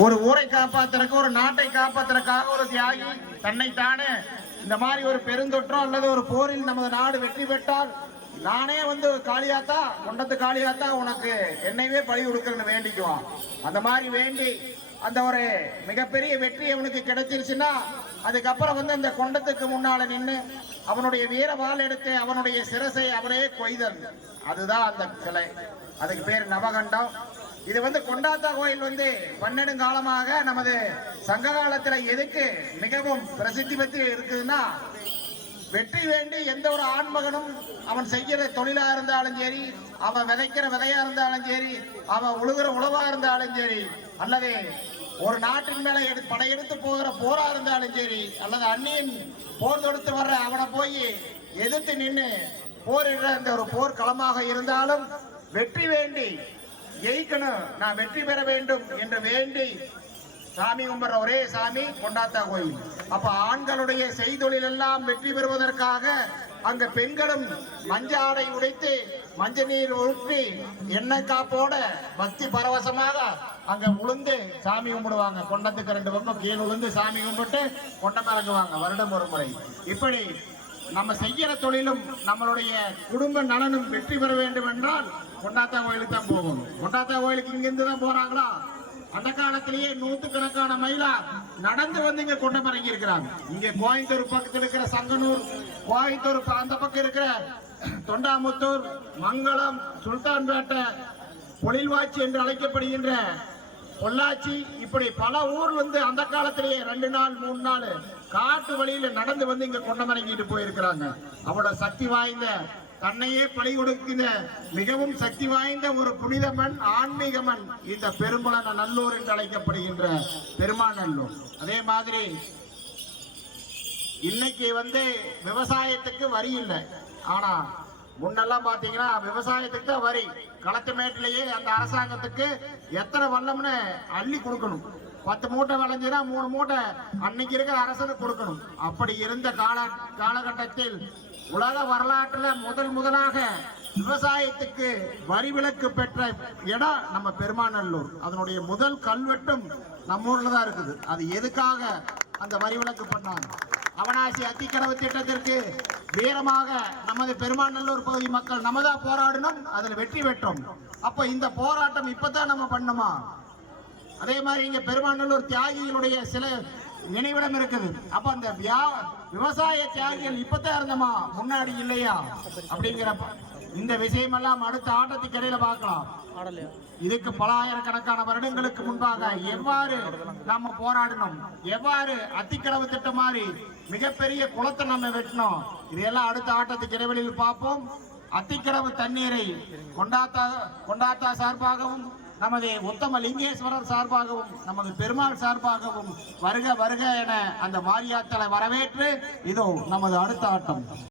ஒரு ஊரை காப்பாத்துறக்கு ஒரு நாட்டை காப்பாத்துறக்காக ஒரு தியாகி தன்னைத்தானே இந்த மாதிரி ஒரு பெருந்தொற்றோ அல்லது ஒரு போரில் நமது நாடு வெற்றி பெற்றால் நானே வந்து காளியாத்தா கொண்டத்து காளியாத்தா உனக்கு என்னையவே பழி கொடுக்கறன்னு வேண்டிக்குவான். அந்த மாதிரி வேண்டி அந்த ஒரு மிகப்பெரிய வெற்றி அவனுக்கு கிடைச்சிருச்சுன்னா அதுக்கப்புறம் வந்து அந்த கொண்டத்துக்கு முன்னால நின்று அவனுடைய வீர வாள் எடுத்து அவனுடைய சிரசை அவனே கொய்தல் அதுதான் அந்த சிலை. அதுக்கு பேர் நவகண்டம். இது வந்து கொண்டாத்தா கோயில் வந்து பன்னெடுங்காலமாக நமது சங்க காலத்துல எதுக்கு மிகவும் பிரசித்தி பெற்று இருக்குதுன்னா வெற்றி வேண்டி எந்த ஒரு ஆண்மகனும் அவன் செய்கிற தொழிலா இருந்தாலும் சரி அவன் விதைக்கிற விதையா இருந்தாலும் சரி அவன் உழுகிற உழவா இருந்தாலும் சரி அல்லது ஒரு நாட்டின் மேல எடு படையெடுத்து போகிற போரா இருந்தாலும் சரி அல்லது அந்நியன் போர் தொடுத்து வர்ற அவனை போய் எதிர்த்து நின்று போரிடுற இந்த ஒரு போர்க்களமாக இருந்தாலும் வெற்றி வேண்டி ஜெயிக்கணும் நான் வெற்றி பெற வேண்டும் என்று வேண்டி சாமி கும்பிட்ற ஒரே சாமி கொண்டாத்தா கோயில். அப்ப ஆண்களுடைய செய்தொழில் எல்லாம் வெற்றி பெறுவதற்காக அங்க பெண்களும் மஞ்ச ஆடை உடைத்து மஞ்சள் நீர் ஊற்றி எண்ணெய் காப்போட பக்தி பரவசமாக அங்க உளுந்து சாமி கும்பிடுவாங்க. கொண்டத்துக்கு ரெண்டு பக்கம் கீழ் உளுந்து சாமி கும்பிட்டு கொண்டம் இறங்குவாங்க வருடம் ஒரு முறை. இப்படி நம்ம செய்யற தொழிலும் நம்மளுடைய குடும்ப நலனும் வெற்றி பெற வேண்டும் என்றால் கொண்டாத்தா கோயிலுக்கு தான் போகணும். கொண்டாத்தா கோயிலுக்கு இங்கிருந்து தான் போறாங்களா அந்த காலத்திலேயே நூத்துக்கணக்கான மயிலா நடந்து வந்து இங்க கொண்டு இறங்கி இருக்கிறாங்க. இங்க கோயம்புத்தூர் பக்கத்தில் இருக்கிற சங்கனூர் கோயம்புத்தூர் அந்த பக்கம் இருக்கிற தொண்டாமுத்தூர் மங்களம் சுல்தான்பேட்டை பொழில்வாச்சி என்று அழைக்கப்படுகின்ற பொள்ளாச்சி இப்படி பல ஊர்ல இருந்து அந்த காலத்திலேயே ரெண்டு நாள் மூணு நாள் காட்டு வழியில நடந்து வந்து இங்க கொண்டமரங்கிட்டு போயிருக்கிறாங்க. அவளோட சக்தி வாய்ந்த தன்னையே பலி கொடுக்கிற மிகவும் சக்தி வாய்ந்த ஒரு புனித மண் ஆன்மீக மண் இந்த பெரும்பலன நல்லூர் என்று அழைக்கப்படுகின்ற பெருமாநல்லூர் அதே மாதிரி இன்னைக்கு வந்து விவசாயத்துக்கு வரி இல்லை. ஆனா முன்னெல்லாம் பாத்தீங்கன்னா விவசாயத்துக்கு தான் வரி. களத்து மேட்டிலேயே அந்த அரசாங்கத்துக்கு எத்தனை வல்லம்னு அள்ளி கொடுக்கணும். பத்து மூட்டை விளைஞ்சுனா மூணு மூட்டை அன்னைக்கு இருக்கிற அரசனுக்கு கொடுக்கணும். அப்படி இருந்த கால காலகட்டத்தில் உலக வரலாற்றில் முதல் முதலாக விவசாயத்துக்கு வரி விலக்கு பெற்ற இடம் நம்ம பெருமாநல்லூர். அதனுடைய முதல் கல்வெட்டும் நம்ம ஊரில் தான் இருக்குது. அது எதுக்காக அந்த வரி விலக்கு பண்ணாங்க? அவனாசி அத்திக்கடவு திட்டத்திற்கு வீரமாக நமது பெருமாநல்லூர் பகுதி மக்கள் நமதா போராடினோம் அதில் வெற்றி பெற்றோம். அப்போ இந்த போராட்டம் இப்பதான் நம்ம பண்ணுமா? அதே மாதிரி இங்க பெருமாநல்லூர் தியாகிகளுடைய சில நினைவிடம் இருக்குது. அப்ப அந்த வியா- விவசாய தியாகிகள் இப்பதான் இருந்தமா முன்னாடி இல்லையா? அப்படிங்கிறப்ப இந்த விஷயமெல்லாம் அடுத்த ஆட்டத்துக்கு இடையில பார்க்கலாம். இதுக்கு பல ஆயிரக்கணக்கான வருடங்களுக்கு முன்பாக எவ்வாறு நாம போராடினோம்? எவ்வாறு அத்திக்கடவு திட்டம் மாதிரி மிகப்பெரிய குளத்தை நம்ம வெட்டினோம்? இதையெல்லாம் அடுத்த ஆட்டத்துக்கு இடைவெளியில் பார்ப்போம். அத்திக்கடவு தண்ணீரை கொண்டாத்தா கொண்டாத்தா சார்பாகவும் நமது உத்தம லிங்கேஸ்வரர் சார்பாகவும் நமது பெருமாள் சார்பாகவும் வருக வருக என அந்த மாரியாத்தலை வரவேற்று இதோ நமது அடுத்த ஆட்டம்.